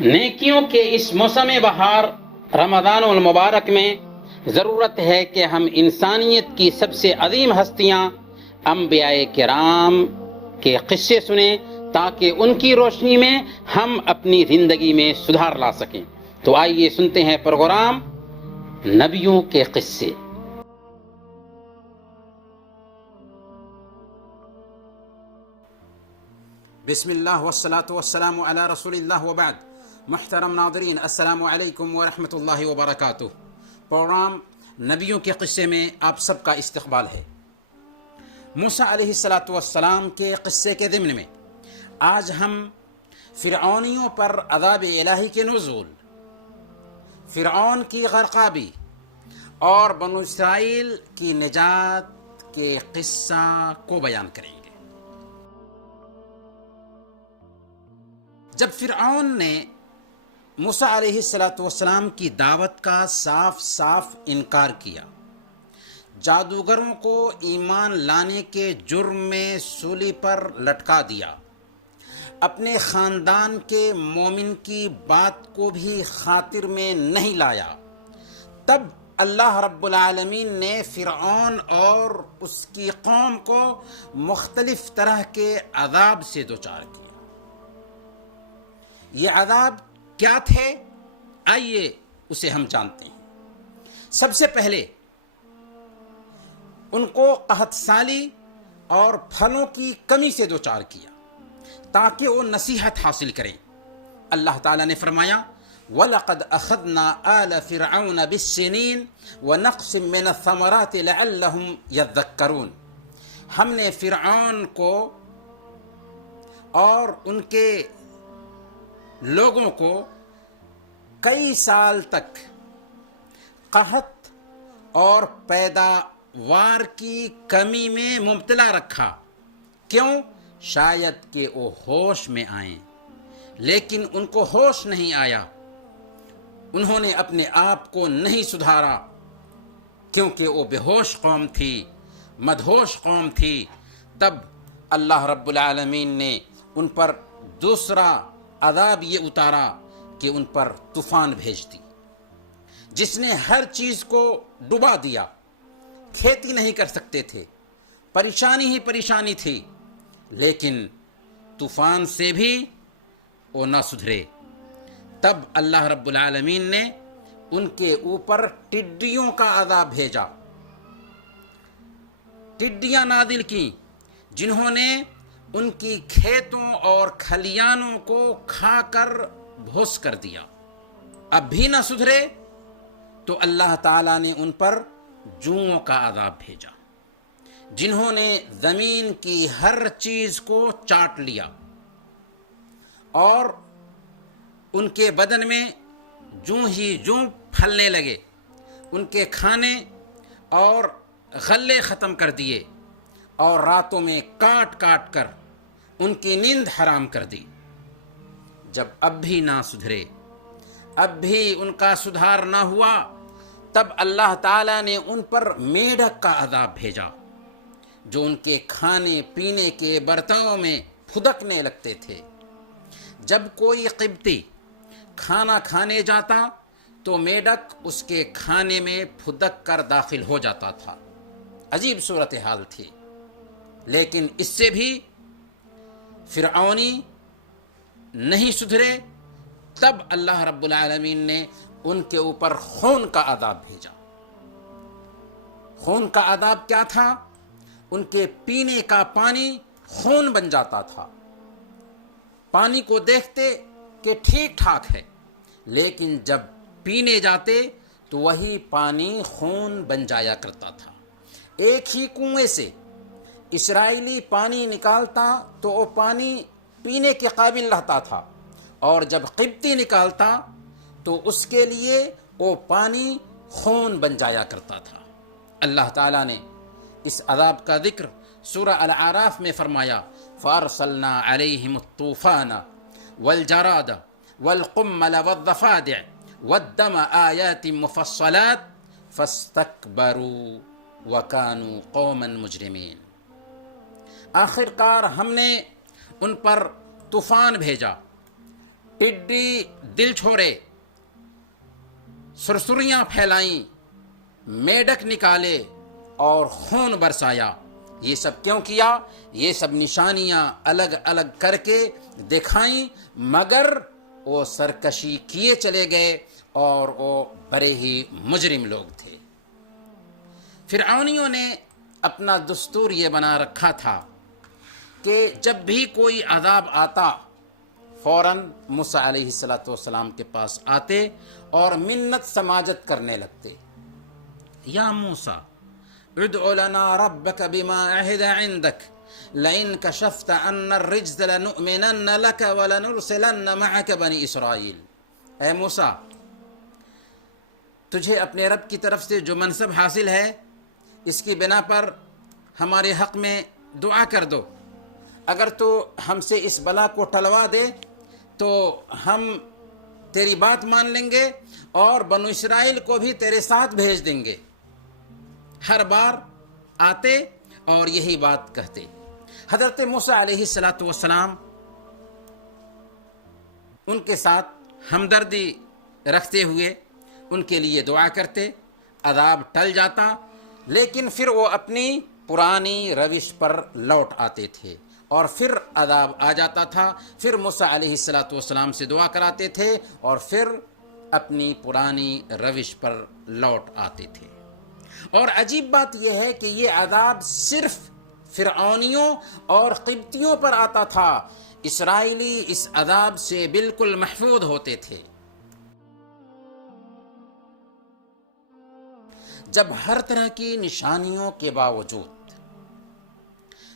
نیکیوں کے اس موسم بہار رمضان المبارک میں ضرورت ہے کہ ہم انسانیت کی سب سے عظیم ہستیاں انبیاء کرام کے قصے سنیں تاکہ ان کی روشنی میں ہم اپنی زندگی میں سدھار لا سکیں۔ تو آئیے سنتے ہیں پروگرام نبیوں کے قصے۔ بسم اللہ والصلاة والسلام علی رسول اللہ وبعد۔ محترم ناظرین، السلام علیکم ورحمۃ اللہ وبرکاتہ۔ پروگرام نبیوں کے قصے میں آپ سب کا استقبال ہے۔ موسیٰ علیہ السلام کے قصے کے ضمن میں آج ہم فرعونیوں پر عذاب الہی کے نزول، فرعون کی غرقابی اور بنو اسرائیل کی نجات کے قصہ کو بیان کریں گے۔ جب فرعون نے موسیٰ علیہ السلام کی دعوت کا صاف انکار کیا، جادوگروں کو ایمان لانے کے جرم میں سولی پر لٹکا دیا، اپنے خاندان کے مومن کی بات کو بھی خاطر میں نہیں لایا، تب اللہ رب العالمین نے فرعون اور اس کی قوم کو مختلف طرح کے عذاب سے دوچار کیا۔ یہ عذاب کیا تھے؟ آئیے اسے ہم جانتے ہیں۔ سب سے پہلے ان کو قحط سالی اور پھلوں کی کمی سے دوچار کیا تاکہ وہ نصیحت حاصل کریں۔ اللہ تعالیٰ نے فرمایا وَلَقَدْ أَخَذْنَا آلَ فِرْعَوْنَ بِالسِّنِينَ وَنَقْصٍ مِّنَ الثَّمَرَاتِ لَعَلَّهُمْ يَذَّكَّرُونَ۔ ہم نے فرعون کو اور ان کے لوگوں کو کئی سال تک قحط اور پیداوار کی کمی میں مبتلا رکھا۔ کیوں؟ شاید کہ وہ ہوش میں آئیں، لیکن ان کو ہوش نہیں آیا۔ انہوں نے اپنے آپ کو نہیں سدھارا کیونکہ وہ بے ہوش قوم تھی، مدہوش قوم تھی۔ تب اللہ رب العالمین نے ان پر دوسرا عذاب یہ اتارا کہ ان پر طوفان بھیج دی، جس نے ہر چیز کو ڈبا دیا۔ کھیتی نہیں کر سکتے تھے، پریشانی ہی پریشانی تھی، لیکن طوفان سے بھی وہ نہ سدھرے۔ تب اللہ رب العالمین نے ان کے اوپر ٹڈیوں کا عذاب بھیجا، ٹڈیاں نازل کی جنہوں نے ان کی کھیتوں اور کھلیانوں کو کھا کر بھوس کر دیا۔ اب بھی نہ سدھرے تو اللہ تعالیٰ نے ان پر جوؤں کا عذاب بھیجا جنہوں نے زمین کی ہر چیز کو چاٹ لیا اور ان کے بدن میں جوں ہی جوں پھلنے لگے، ان کے کھانے اور غلے ختم کر دیے اور راتوں میں کاٹ کاٹ کر ان کی نیند حرام کر دی۔ جب اب بھی نہ سدھرے، اب بھی ان کا سدھار نہ ہوا، تب اللہ تعالیٰ نے ان پر میڈک کا عذاب بھیجا جو ان کے کھانے پینے کے برتنوں میں پھدکنے لگتے تھے۔ جب کوئی قبطی کھانا کھانے جاتا تو میڈک اس کے کھانے میں پھدک کر داخل ہو جاتا تھا۔ عجیب صورتحال تھی، لیکن اس سے بھی فرعونی نہیں سدھرے۔ تب اللہ رب العالمین نے ان کے اوپر خون کا عذاب بھیجا۔ خون کا عذاب کیا تھا؟ ان کے پینے کا پانی خون بن جاتا تھا۔ پانی کو دیکھتے کہ ٹھیک ٹھاک ہے، لیکن جب پینے جاتے تو وہی پانی خون بن جایا کرتا تھا۔ ایک ہی کنویں سے اسرائیلی پانی نکالتا تو وہ پانی پینے کے قابل رہتا تھا، اور جب قبطی نکالتا تو اس کے لیے وہ پانی خون بن جایا کرتا تھا۔ اللہ تعالیٰ نے اس عذاب کا ذکر سورہ الاعراف میں فرمایا فَأَرْسَلْنَا عَلَيْهِمُ الطُّوفَانَ وَالْجَرَادَ وَالْقُمَّلَ وَالضَّفَادِعَ وَالدَّمَ آيَاتٍ مُفَصَّلَاتٍ فَاسْتَكْبَرُوا وَكَانُوا قَوْمًا مُجْرِمِينَ۔ آخر کار ہم نے ان پر طوفان بھیجا، ٹڈی دل چھوڑے، سرسریاں پھیلائیں، میڈک نکالے اور خون برسایا۔ یہ سب کیوں کیا؟ یہ سب نشانیاں الگ الگ کر کے دکھائیں، مگر وہ سرکشی کیے چلے گئے اور وہ بڑے ہی مجرم لوگ تھے۔ فرعونیوں نے اپنا دستور یہ بنا رکھا تھا کہ جب بھی کوئی عذاب آتا فوراً موسیٰ علیہ السلام کے پاس آتے اور منت سماجت کرنے لگتے، یا موسیٰ ادع لنا ربک بما عہد عندک لئن کشفت عنا الرجز لنؤمنن لک ولنرسلن معک بنی اسرائیل۔ اے موسیٰ، تجھے اپنے رب کی طرف سے جو منصب حاصل ہے اس کی بنا پر ہمارے حق میں دعا کر دو۔ اگر تو ہم سے اس بلا کو ٹلوا دے تو ہم تیری بات مان لیں گے اور بنو اسرائیل کو بھی تیرے ساتھ بھیج دیں گے۔ ہر بار آتے اور یہی بات کہتے۔ حضرت موسیٰ علیہ السلام ان کے ساتھ ہمدردی رکھتے ہوئے ان کے لیے دعا کرتے، عذاب ٹل جاتا، لیکن پھر وہ اپنی پرانی روش پر لوٹ آتے تھے اور پھر عذاب آ جاتا تھا۔ پھر موسیٰ علیہ السلام سے دعا کراتے تھے اور پھر اپنی پرانی روش پر لوٹ آتے تھے۔ اور عجیب بات یہ ہے کہ یہ عذاب صرف فرعونیوں اور قبطیوں پر آتا تھا، اسرائیلی اس عذاب سے بالکل محفوظ ہوتے تھے۔ جب ہر طرح کی نشانیوں کے باوجود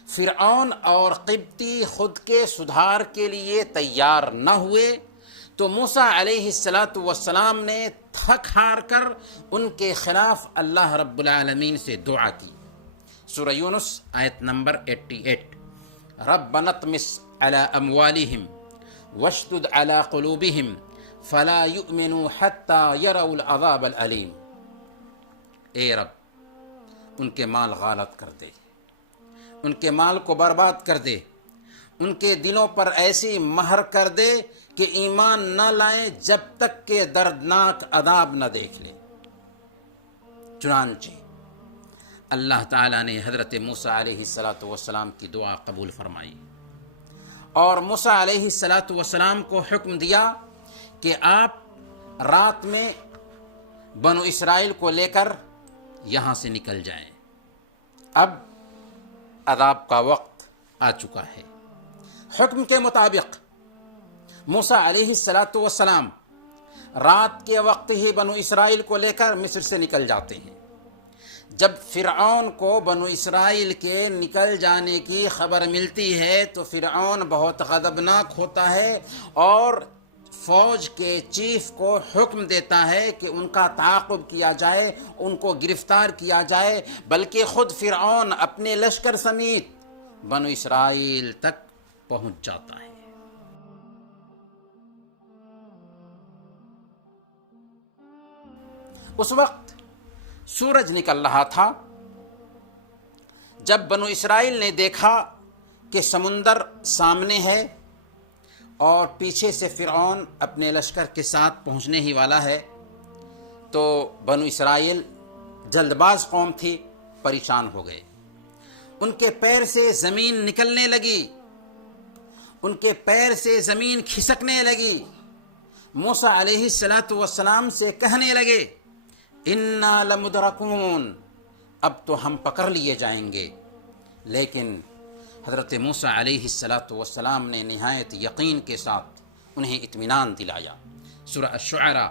فرعون اور قبطی خود کے سدھار کے لیے تیار نہ ہوئے تو موسیٰ علیہ السلام نے تھک ہار کر ان کے خلاف اللہ رب العالمین سے دعا کی۔ سورہ یونس آیت نمبر 88، ربنا اطمس علی اموالہم واشدد علی قلوبہم فلا یؤمنوا حتی یروا العذاب العلیم۔ اے رب، ان کے مال غارت کر دے، ان کے مال کو برباد کر دے، ان کے دلوں پر ایسی مہر کر دے کہ ایمان نہ لائیں جب تک کہ دردناک عذاب نہ دیکھ لیں۔ چنانچہ اللہ تعالیٰ نے حضرت موسیٰ علیہ السلام کی دعا قبول فرمائی اور موسیٰ علیہ السلام کو حکم دیا کہ آپ رات میں بنو اسرائیل کو لے کر یہاں سے نکل جائیں، اب عذاب کا وقت آ چکا ہے۔ حکم کے مطابق موسیٰ علیہ السلام رات کے وقت ہی بنو اسرائیل کو لے کر مصر سے نکل جاتے ہیں۔ جب فرعون کو بنو اسرائیل کے نکل جانے کی خبر ملتی ہے تو فرعون بہت غضبناک ہوتا ہے اور فوج کے چیف کو حکم دیتا ہے کہ ان کا تعاقب کیا جائے، ان کو گرفتار کیا جائے، بلکہ خود فرعون اپنے لشکر سمیت بنو اسرائیل تک پہنچ جاتا ہے۔ اس وقت سورج نکل رہا تھا جب بنو اسرائیل نے دیکھا کہ سمندر سامنے ہے اور پیچھے سے فرعون اپنے لشکر کے ساتھ پہنچنے ہی والا ہے، تو بنو اسرائیل جلد باز قوم تھی، پریشان ہو گئے۔ ان کے پیر سے زمین نکلنے لگی، ان کے پیر سے زمین کھسکنے لگی۔ موسیٰ علیہ السلام سے کہنے لگے، انا لمدرکون، اب تو ہم پکڑ لیے جائیں گے۔ لیکن حضرت موسیٰ علیہ السلام نے نہایت یقین کے ساتھ انہیں اطمینان دلایا۔ سورہ الشعراء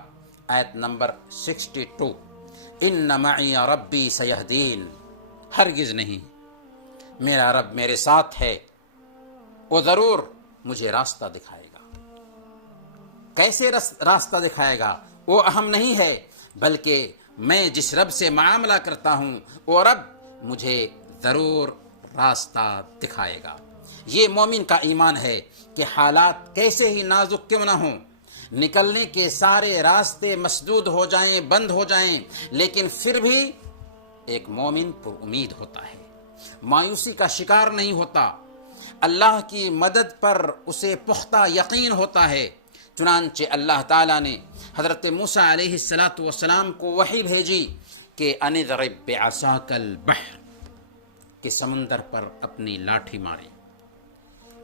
آیت نمبر 62، ان معی ربی سیہدین، ہرگز نہیں، میرا رب میرے ساتھ ہے، وہ ضرور مجھے راستہ دکھائے گا۔ کیسے راستہ دکھائے گا؟ وہ اہم نہیں ہے، بلکہ میں جس رب سے معاملہ کرتا ہوں وہ رب مجھے ضرور راستہ دکھائے گا۔ یہ مومن کا ایمان ہے کہ حالات کیسے ہی نازک کیوں نہ ہوں، نکلنے کے سارے راستے مسدود ہو جائیں، بند ہو جائیں، لیکن پھر بھی ایک مومن پر امید ہوتا ہے، مایوسی کا شکار نہیں ہوتا، اللہ کی مدد پر اسے پختہ یقین ہوتا ہے، چنانچہ اللہ تعالیٰ نے حضرت موسیٰ علیہ السلام کو وحی بھیجی کہ ان اضرب بعصاک البحر، کہ سمندر پر اپنی لاٹھی ماری۔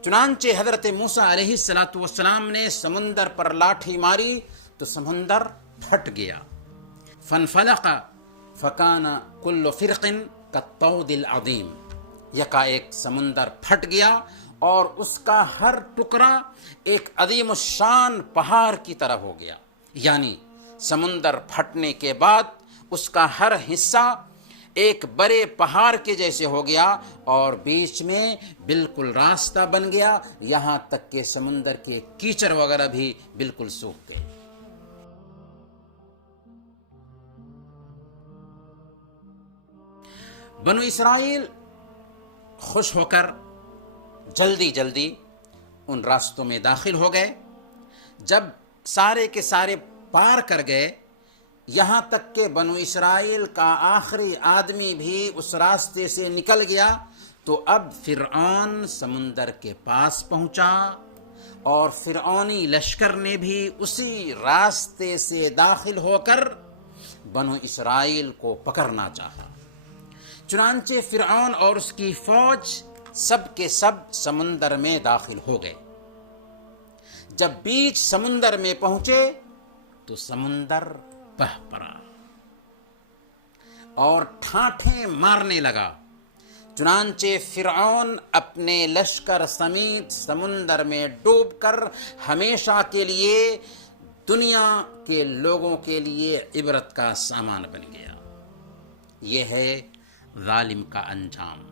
چنانچہ حضرت موسیٰ علیہ السلام نے سمندر پر لاٹھی ماری تو سمندر پھٹ گیا۔ فانفلق فکان کل فرق کالطود العظیم، یکا ایک سمندر پھٹ گیا اور اس کا ہر ٹکڑا ایک عظیم الشان پہاڑ کی طرح ہو گیا۔ یعنی سمندر پھٹنے کے بعد اس کا ہر حصہ ایک بڑے پہاڑ کے جیسے ہو گیا اور بیچ میں بالکل راستہ بن گیا، یہاں تک کہ سمندر کے کیچڑ وغیرہ بھی بالکل سوکھ گئے۔ بنو اسرائیل خوش ہو کر جلدی ان راستوں میں داخل ہو گئے۔ جب سارے کے سارے پار کر گئے، یہاں تک کہ بنو اسرائیل کا آخری آدمی بھی اس راستے سے نکل گیا، تو اب فرعون سمندر کے پاس پہنچا اور فرعونی لشکر نے بھی اسی راستے سے داخل ہو کر بنو اسرائیل کو پکڑنا چاہا۔ چنانچہ فرعون اور اس کی فوج سب کے سب سمندر میں داخل ہو گئے۔ جب بیچ سمندر میں پہنچے تو سمندر بہہ پڑا اور ٹھاٹھیں مارنے لگا۔ چنانچہ فرعون اپنے لشکر سمیت سمندر میں ڈوب کر ہمیشہ کے لیے دنیا کے لوگوں کے لیے عبرت کا سامان بن گیا۔ یہ ہے ظالم کا انجام۔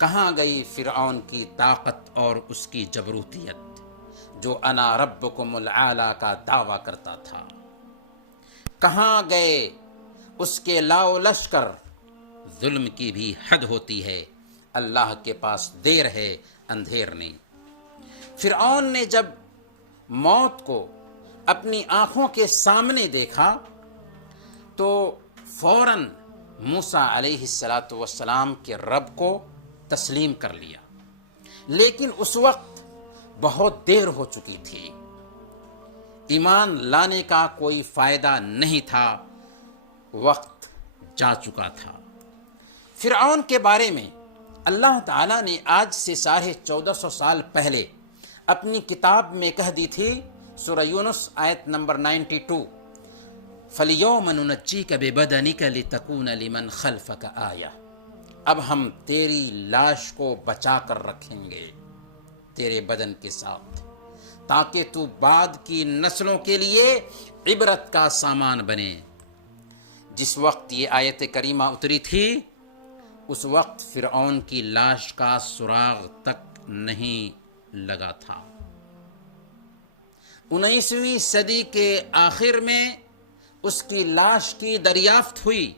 کہاں گئی فرعون کی طاقت اور اس کی جبروتیت، جو انا ربکم العالی کا دعویٰ کرتا تھا؟ کہاں گئے اس کے لاؤ لشکر؟ ظلم کی بھی حد ہوتی ہے، اللہ کے پاس دیر ہے اندھیر نہیں۔ فرعون نے جب موت کو اپنی آنکھوں کے سامنے دیکھا تو فوراً موسیٰ علیہ السلام کے رب کو تسلیم کر لیا، لیکن اس وقت بہت دیر ہو چکی تھی، ایمان لانے کا کوئی فائدہ نہیں تھا، وقت جا چکا تھا۔ فرعون کے بارے میں اللہ تعالیٰ نے آج سے 1450 سال پہلے اپنی کتاب میں کہہ دی تھی، سورہ یونس آیت نمبر 92، فَالْيَوْمَ نُنَجِّيكَ بِبَدَنِكَ لِتَكُونَ لِمَنْ خَلْفَكَ آیَةً، اب ہم تیری لاش کو بچا کر رکھیں گے تیرے بدن کے ساتھ، تاکہ تو بعد کی نسلوں کے لیے عبرت کا سامان بنے۔ جس وقت یہ آیت کریمہ اتری تھی اس وقت فرعون کی لاش کا سراغ تک نہیں لگا تھا۔ 19ویں صدی کے آخر میں اس کی لاش کی دریافت ہوئی،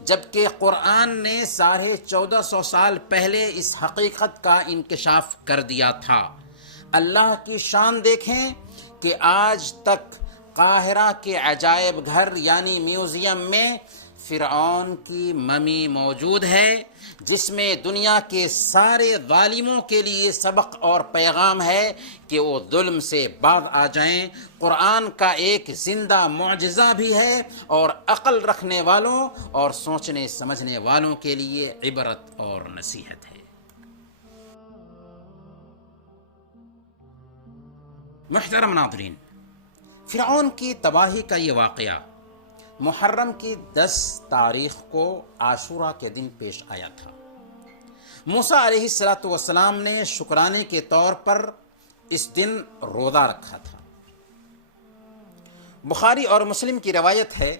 جبکہ قرآن نے 1450 سال پہلے اس حقیقت کا انکشاف کر دیا تھا۔ اللہ کی شان دیکھیں کہ آج تک قاہرہ کے عجائب گھر یعنی میوزیم میں فرعون کی ممی موجود ہے، جس میں دنیا کے سارے ظالموں کے لیے سبق اور پیغام ہے کہ وہ ظلم سے باز آ جائیں۔ قرآن کا ایک زندہ معجزہ بھی ہے اور عقل رکھنے والوں اور سوچنے سمجھنے والوں کے لیے عبرت اور نصیحت ہے۔ محترم ناظرین، فرعون کی تباہی کا یہ واقعہ محرم کی 10 تاریخ کو عاشورہ کے دن پیش آیا تھا۔ موسیٰ علیہ السلام نے شکرانے کے طور پر اس دن روزہ رکھا تھا۔ بخاری اور مسلم کی روایت ہے،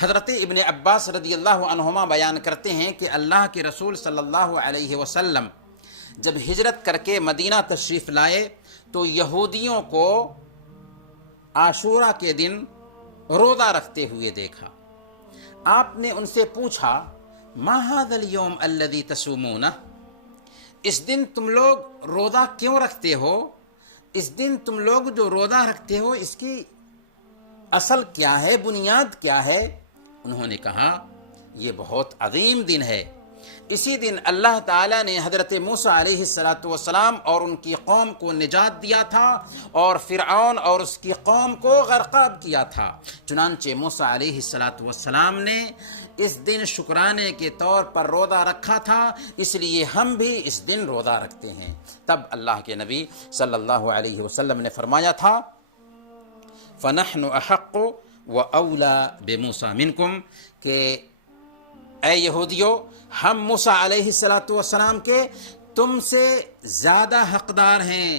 حضرت ابن عباس رضی اللہ عنہما بیان کرتے ہیں کہ اللہ کے رسول صلی اللہ علیہ وسلم جب ہجرت کر کے مدینہ تشریف لائے تو یہودیوں کو عاشورہ کے دن روزہ رکھتے ہوئے دیکھا۔ آپ نے ان سے پوچھا، ما ھذا اليوم الذي تصومون، اس دن تم لوگ روزہ کیوں رکھتے ہو؟ اس دن تم لوگ جو روزہ رکھتے ہو اس کی اصل کیا ہے، بنیاد کیا ہے؟ انہوں نے کہا، یہ بہت عظیم دن ہے، اسی دن اللہ تعالیٰ نے حضرت موسیٰ علیہ السلام اور ان کی قوم کو نجات دیا تھا اور فرعون اور اس کی قوم کو غرقاب کیا تھا۔ چنانچہ موسیٰ علیہ السلام نے اس دن شکرانے کے طور پر روزہ رکھا تھا، اس لیے ہم بھی اس دن روزہ رکھتے ہیں۔ تب اللہ کے نبی صلی اللہ علیہ وسلم نے فرمایا تھا فَنَحْنُ أَحَقُّ وَأَوْلَى بِمُوسَىٰ مِنْكُمْ کہ اے یہودیو، ہم موسیٰ علیہ السلام کے تم سے زیادہ حقدار ہیں۔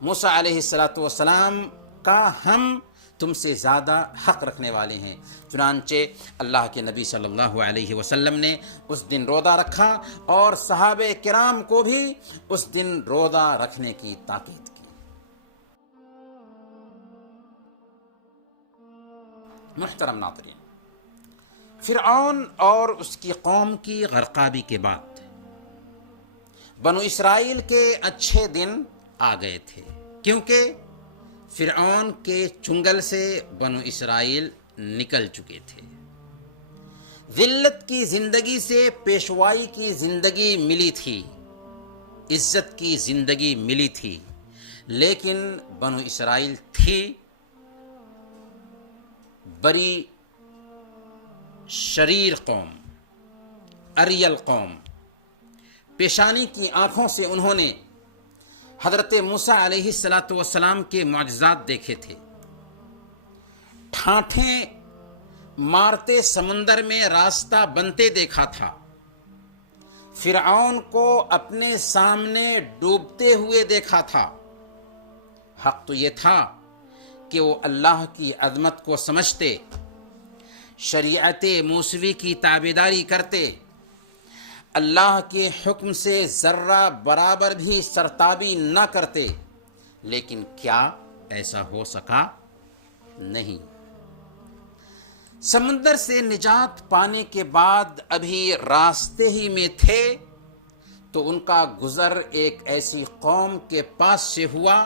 موسیٰ علیہ السلام کا ہم تم سے زیادہ حق رکھنے والے ہیں۔ چنانچہ اللہ کے نبی صلی اللہ علیہ وسلم نے اس دن روزہ رکھا اور صحابہ کرام کو بھی اس دن روزہ رکھنے کی تاکید کی۔ محترم ناظرین، فرعون اور اس کی قوم کی غرقابی کے بعد بنو اسرائیل کے اچھے دن آ گئے تھے، کیونکہ فرعون کے چنگل سے بنو اسرائیل نکل چکے تھے۔ ذلت کی زندگی سے پیشوائی کی زندگی ملی تھی، عزت کی زندگی ملی تھی، لیکن بنو اسرائیل تھی بڑی شریر قوم، اریل قوم۔ پیشانی کی آنکھوں سے انہوں نے حضرت موسیٰ علیہ السلام کے معجزات دیکھے تھے، ٹھانٹھیں مارتے سمندر میں راستہ بنتے دیکھا تھا، فرعون کو اپنے سامنے ڈوبتے ہوئے دیکھا تھا۔ حق تو یہ تھا کہ وہ اللہ کی عظمت کو سمجھتے، شریعت موسوی کی تابعداری کرتے، اللہ کے حکم سے ذرہ برابر بھی سرتابی نہ کرتے، لیکن کیا ایسا ہو سکا؟ نہیں۔ سمندر سے نجات پانے کے بعد ابھی راستے ہی میں تھے تو ان کا گزر ایک ایسی قوم کے پاس سے ہوا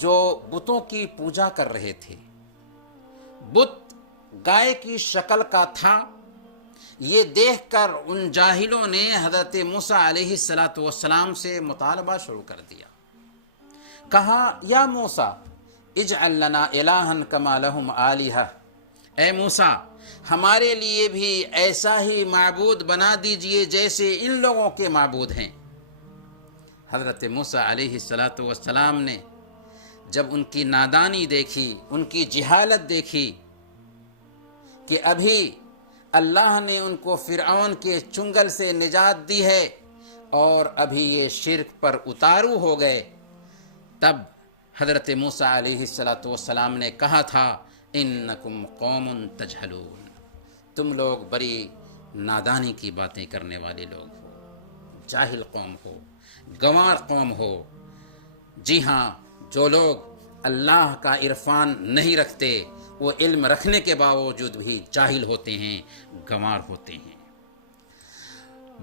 جو بتوں کی پوجا کر رہے تھے۔ بت گائے کی شکل کا تھا۔ یہ دیکھ کر ان جاہلوں نے حضرت موسیٰ علیہ السلام سے مطالبہ شروع کر دیا۔ کہا یا موسیٰ اجعل لنا الہا کما لہم آلہہ، اے موسیٰ ہمارے لیے بھی ایسا ہی معبود بنا دیجئے جیسے ان لوگوں کے معبود ہیں۔ حضرت موسیٰ علیہ السلام نے جب ان کی نادانی دیکھی، ان کی جہالت دیکھی کہ ابھی اللہ نے ان کو فرعون کے چنگل سے نجات دی ہے اور ابھی یہ شرک پر اتارو ہو گئے، تب حضرت موسیٰ علیہ السلام نے کہا تھا انکم قوم تجہلون، تم لوگ بڑی نادانی کی باتیں کرنے والے لوگ ہو، جاہل قوم ہو، گنوار قوم ہو۔ جی ہاں، جو لوگ اللہ کا عرفان نہیں رکھتے وہ علم رکھنے کے باوجود بھی جاہل ہوتے ہیں، گنوار ہوتے ہیں۔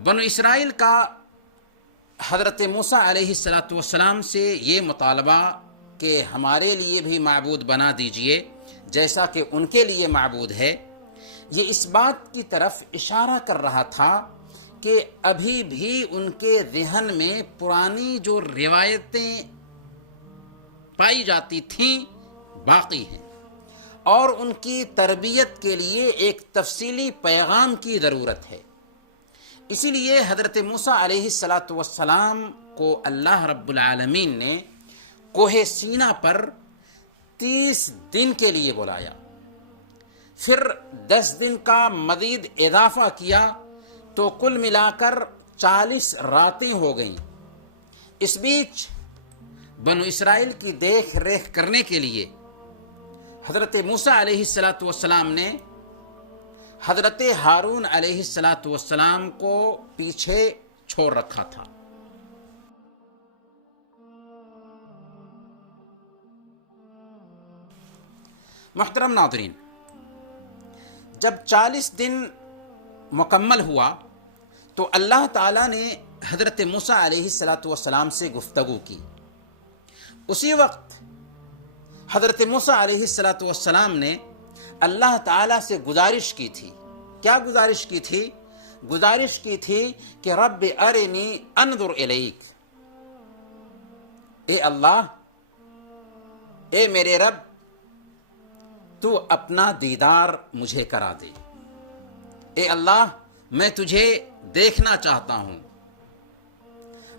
بنو اسرائیل کا حضرت موسیٰ علیہ السلام سے یہ مطالبہ کہ ہمارے لیے بھی معبود بنا دیجئے جیسا کہ ان کے لیے معبود ہے، یہ اس بات کی طرف اشارہ کر رہا تھا کہ ابھی بھی ان کے ذہن میں پرانی جو روایتیں پائی جاتی تھیں باقی ہیں، اور ان کی تربیت کے لیے ایک تفصیلی پیغام کی ضرورت ہے۔ اسی لیے حضرت موسیٰ علیہ السلام کو اللہ رب العالمین نے کوہ سینا پر 30 دن کے لیے بلایا، پھر 10 دن کا مزید اضافہ کیا تو کل ملا کر 40 راتیں ہو گئیں۔ اس بیچ بنو اسرائیل کی دیکھ ریکھ کرنے کے لیے حضرت موسیٰ علیہ السلام نے حضرت ہارون علیہ السلام کو پیچھے چھوڑ رکھا تھا۔ محترم ناظرین، جب 40 دن مکمل ہوا تو اللہ تعالیٰ نے حضرت موسیٰ علیہ السلام سے گفتگو کی۔ اسی وقت حضرت موسیٰ علیہ السلام نے اللہ تعالیٰ سے گزارش کی تھی۔ کیا گزارش کی تھی؟ گزارش کی تھی کہ رب ارنی انظر الیک، اے اللہ، اے میرے رب، تو اپنا دیدار مجھے کرا دے، اے اللہ میں تجھے دیکھنا چاہتا ہوں،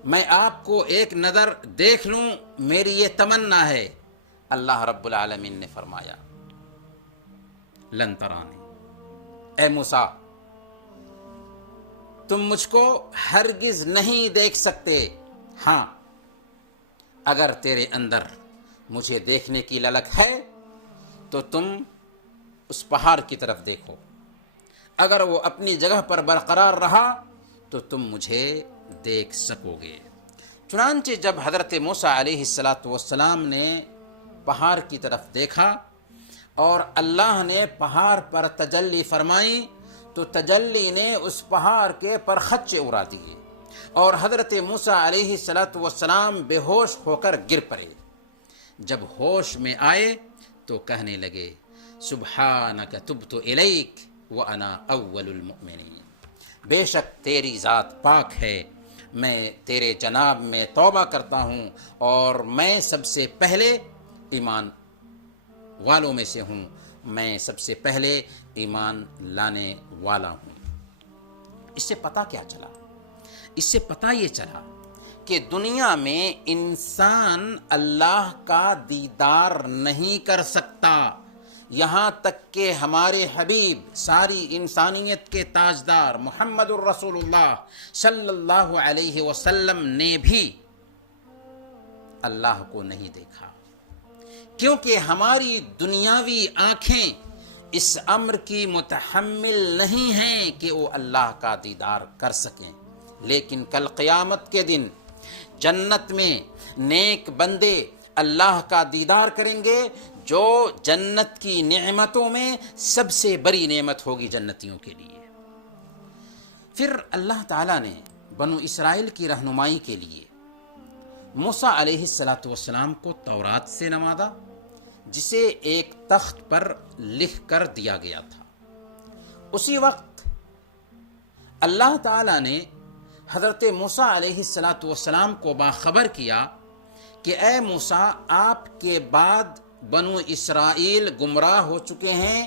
میں آپ کو ایک نظر دیکھ لوں، میری یہ تمنا ہے۔ اللہ رب العالمین نے فرمایا لن ترانی، اے موسیٰ تم مجھ کو ہرگز نہیں دیکھ سکتے، ہاں اگر تیرے اندر مجھے دیکھنے کی للک ہے تو تم اس پہاڑ کی طرف دیکھو، اگر وہ اپنی جگہ پر برقرار رہا تو تم مجھے دیکھ سکو گے۔ چنانچہ جب حضرت موسیٰ علیہ السلام نے پہاڑ کی طرف دیکھا اور اللہ نے پہاڑ پر تجلی فرمائی تو تجلی نے اس پہاڑ کے پرخچے اڑا دیے اور حضرت موسیٰ علیہ السلام بے ہوش ہو کر گر پڑے۔ جب ہوش میں آئے تو کہنے لگے سبحانک تبت الیک وانا اول المؤمنین، بے شک تیری ذات پاک ہے، میں تیرے جناب میں توبہ کرتا ہوں اور میں سب سے پہلے ایمان والوں میں سے ہوں، میں سب سے پہلے ایمان لانے والا ہوں۔ اس سے پتہ کیا چلا؟ اس سے پتہ یہ چلا کہ دنیا میں انسان اللہ کا دیدار نہیں کر سکتا، یہاں تک کہ ہمارے حبیب ساری انسانیت کے تاجدار محمد الرسول اللہ صلی اللہ علیہ وسلم نے بھی اللہ کو نہیں دیکھا، کیونکہ ہماری دنیاوی آنکھیں اس امر کی متحمل نہیں ہیں کہ وہ اللہ کا دیدار کر سکیں، لیکن کل قیامت کے دن جنت میں نیک بندے اللہ کا دیدار کریں گے، جو جنت کی نعمتوں میں سب سے بڑی نعمت ہوگی جنتیوں کے لیے۔ پھر اللہ تعالیٰ نے بنو اسرائیل کی رہنمائی کے لیے موسیٰ علیہ السلام کو تورات سے نوازا، جسے ایک تخت پر لکھ کر دیا گیا تھا۔ اسی وقت اللہ تعالیٰ نے حضرت موسیٰ علیہ السلام کو باخبر کیا کہ اے موسیٰ، آپ کے بعد بنو اسرائیل گمراہ ہو چکے ہیں،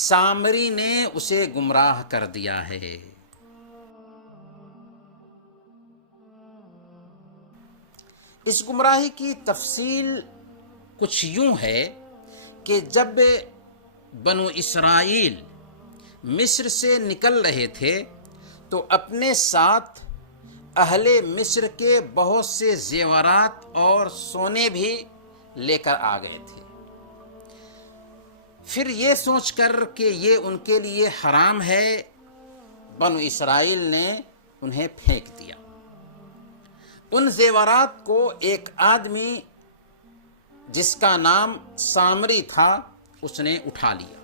سامری نے اسے گمراہ کر دیا ہے۔ اس گمراہی کی تفصیل کچھ یوں ہے کہ جب بنو اسرائیل مصر سے نکل رہے تھے تو اپنے ساتھ اہل مصر کے بہت سے زیورات اور سونے بھی لے کر آ گئے تھے۔ پھر یہ سوچ کر کہ یہ ان کے لیے حرام ہے، بنو اسرائیل نے انہیں پھینک دیا۔ ان زیورات کو ایک آدمی جس کا نام سامری تھا اس نے اٹھا لیا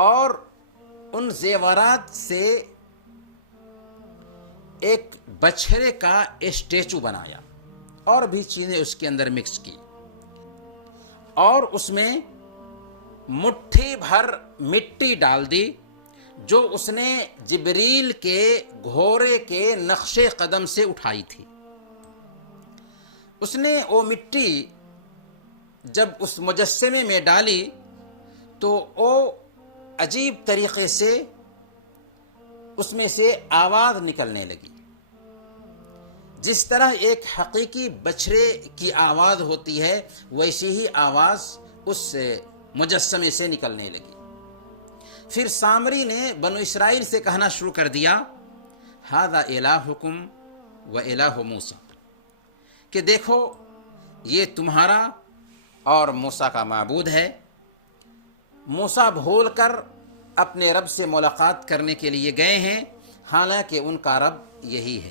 اور ان زیورات سے ایک بچھڑے کا اسٹیچو بنایا اور بھی چیزیں اس کے اندر مکس کی اور اس میں مٹھی بھر مٹی ڈال دی جو اس نے جبریل کے گھوڑے کے نقش قدم سے اٹھائی تھی۔ اس نے وہ مٹی جب اس مجسمے میں ڈالی تو وہ عجیب طریقے سے اس میں سے آواز نکلنے لگی، جس طرح ایک حقیقی بچھڑے کی آواز ہوتی ہے ویسی ہی آواز اس مجسمے سے نکلنے لگی۔ پھر سامری نے بنو اسرائیل سے کہنا شروع کر دیا ھذا الہکم و الہ موسیٰ، کہ دیکھو یہ تمہارا اور موسیٰ کا معبود ہے۔ موسیٰ بھول کر اپنے رب سے ملاقات کرنے کے لیے گئے ہیں، حالانکہ ان کا رب یہی ہے،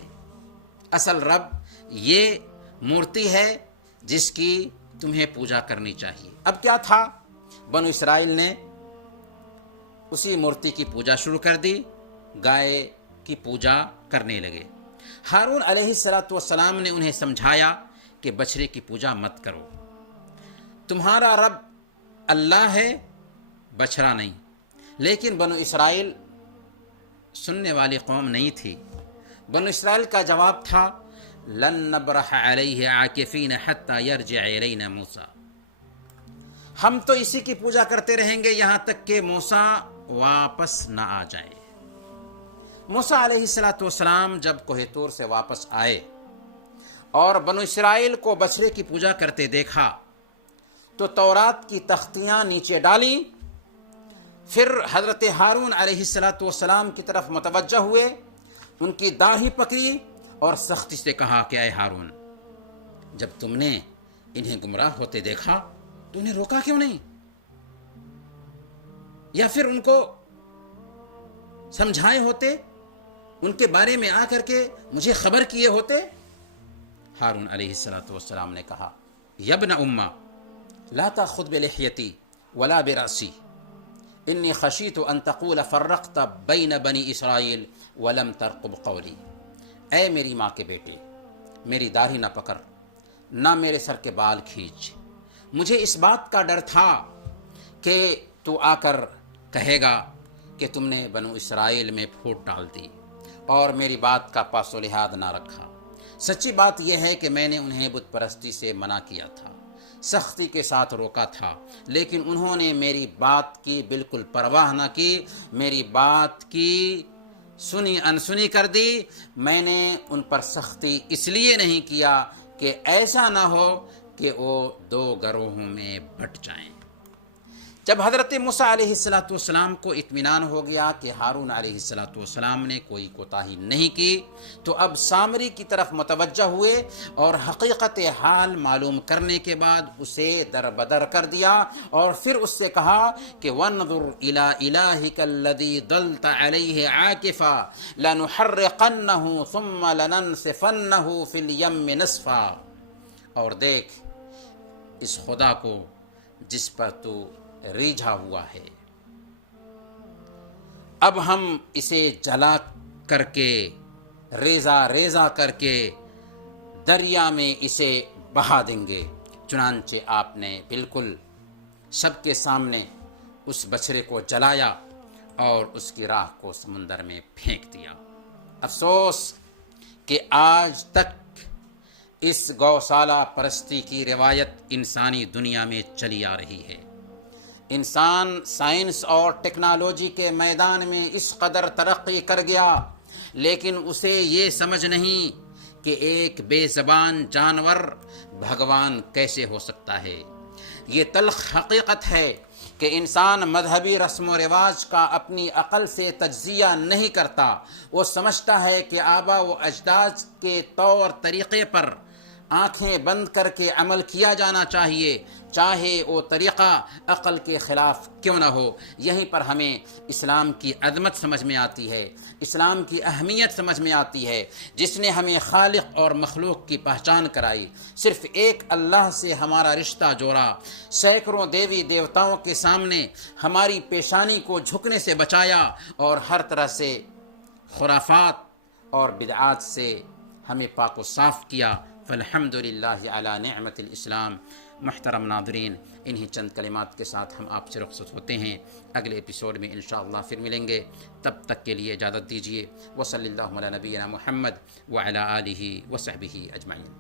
اصل رب یہ مورتی ہے جس کی تمہیں پوجا کرنی چاہیے۔ اب کیا تھا، بنو اسرائیل نے اسی مورتی کی پوجا شروع کر دی، گائے کی پوجا کرنے لگے۔ ہارون علیہ السلام نے انہیں سمجھایا کہ بچھڑے کی پوجا مت کرو، تمہارا رب اللہ ہے، بچھڑا نہیں۔ لیکن بنو اسرائیل سننے والی قوم نہیں تھی. بنو اسرائیل کا جواب تھا لن نبرح علیہ عاکفین حتی یرجع الینا موسیٰ، ہم تو اسی کی پوجا کرتے رہیں گے یہاں تک کہ موسیٰ واپس نہ آ جائے. موسیٰ علیہ السلام جب کوہ طور سے واپس آئے اور بنو اسرائیل کو بچھڑے کی پوجا کرتے دیکھا تو تورات کی تختیاں نیچے ڈالیں، پھر حضرت ہارون علیہ السلام کی طرف متوجہ ہوئے، ان کی داڑھی پکڑی اور سختی سے کہا کہ اے ہارون، جب تم نے انہیں گمراہ ہوتے دیکھا تو انہیں روکا کیوں نہیں، یا پھر ان کو سمجھائے ہوتے، ان کے بارے میں آ کر کے مجھے خبر کیے ہوتے. ہارون علیہ السلام نے کہا یا ابن امہ لا تأخذ بلحیتی ولا برأسی انی خشیت ان تقول فرقت بین بنی اسرائیل ولم ترقب قولی. اے میری ماں کے بیٹے، میری داڑھی نہ پکڑ، نہ میرے سر کے بال کھینچ. مجھے اس بات کا ڈر تھا کہ تو آ کر کہے گا کہ تم نے بنو اسرائیل میں پھوٹ ڈال دی اور میری بات کا پاس و لحاظ نہ رکھا. سچی بات یہ ہے کہ میں نے انہیں بت پرستی سے منع کیا تھا، سختی کے ساتھ روکا تھا، لیکن انہوں نے میری بات کی بالکل پرواہ نہ کی، میری بات کی سنی انسنی کر دی. میں نے ان پر سختی اس لیے نہیں کیا کہ ایسا نہ ہو کہ وہ دو گروہوں میں بٹ جائیں. جب حضرت موسیٰ علیہ السلام کو اطمینان ہو گیا کہ ہارون علیہ السلام نے کوئی کوتاہی نہیں کی تو اب سامری کی طرف متوجہ ہوئے اور حقیقت حال معلوم کرنے کے بعد اسے در بدر کر دیا اور پھر اس سے کہا کہ وَانظُرْ إِلَىٰ إِلَٰهِكَ الَّذِي ضَلْتَ عَلَيْهِ عَاكِفًا لَنُحَرِّقَنَّهُ ثُمَّ لَنَنْسِفَنَّهُ فِي الْيَمِّ نَسْفًا. اور دیکھ اس خدا کو جس پر تو ریجھا ہوا ہے، اب ہم اسے جلا کر کے ریزہ ریزہ کر کے دریا میں اسے بہا دیں گے. چنانچہ آپ نے بالکل سب کے سامنے اس بچھڑے کو جلایا اور اس کی راہ کو سمندر میں پھینک دیا. افسوس کہ آج تک اس گوشالہ پرستی کی روایت انسانی دنیا میں چلی آ رہی ہے. انسان سائنس اور ٹیکنالوجی کے میدان میں اس قدر ترقی کر گیا، لیکن اسے یہ سمجھ نہیں کہ ایک بے زبان جانور بھگوان کیسے ہو سکتا ہے. یہ تلخ حقیقت ہے کہ انسان مذہبی رسم و رواج کا اپنی عقل سے تجزیہ نہیں کرتا. وہ سمجھتا ہے کہ آبا و اجداد کے طور طریقے پر آنکھیں بند کر کے عمل کیا جانا چاہیے، چاہے وہ طریقہ عقل کے خلاف کیوں نہ ہو. یہیں پر ہمیں اسلام کی عظمت سمجھ میں آتی ہے، اسلام کی اہمیت سمجھ میں آتی ہے، جس نے ہمیں خالق اور مخلوق کی پہچان کرائی. صرف ایک اللہ سے ہمارا رشتہ جوڑا، سینکڑوں دیوی دیوتاؤں کے سامنے ہماری پیشانی کو جھکنے سے بچایا اور ہر طرح سے خرافات اور بدعات سے ہمیں پاک و صاف کیا. فالحمد للہ علی نعمت الاسلام. محترم ناظرین، انہی چند کلمات کے ساتھ ہم آپ سے رخصت ہوتے ہیں. اگلے ایپیسوڈ میں انشاءاللہ پھر ملیں گے. تب تک کے لیے اجازت دیجیے. وصلی اللہ علی نبینا محمد وعلی آلہ وصحبہ اجمعین.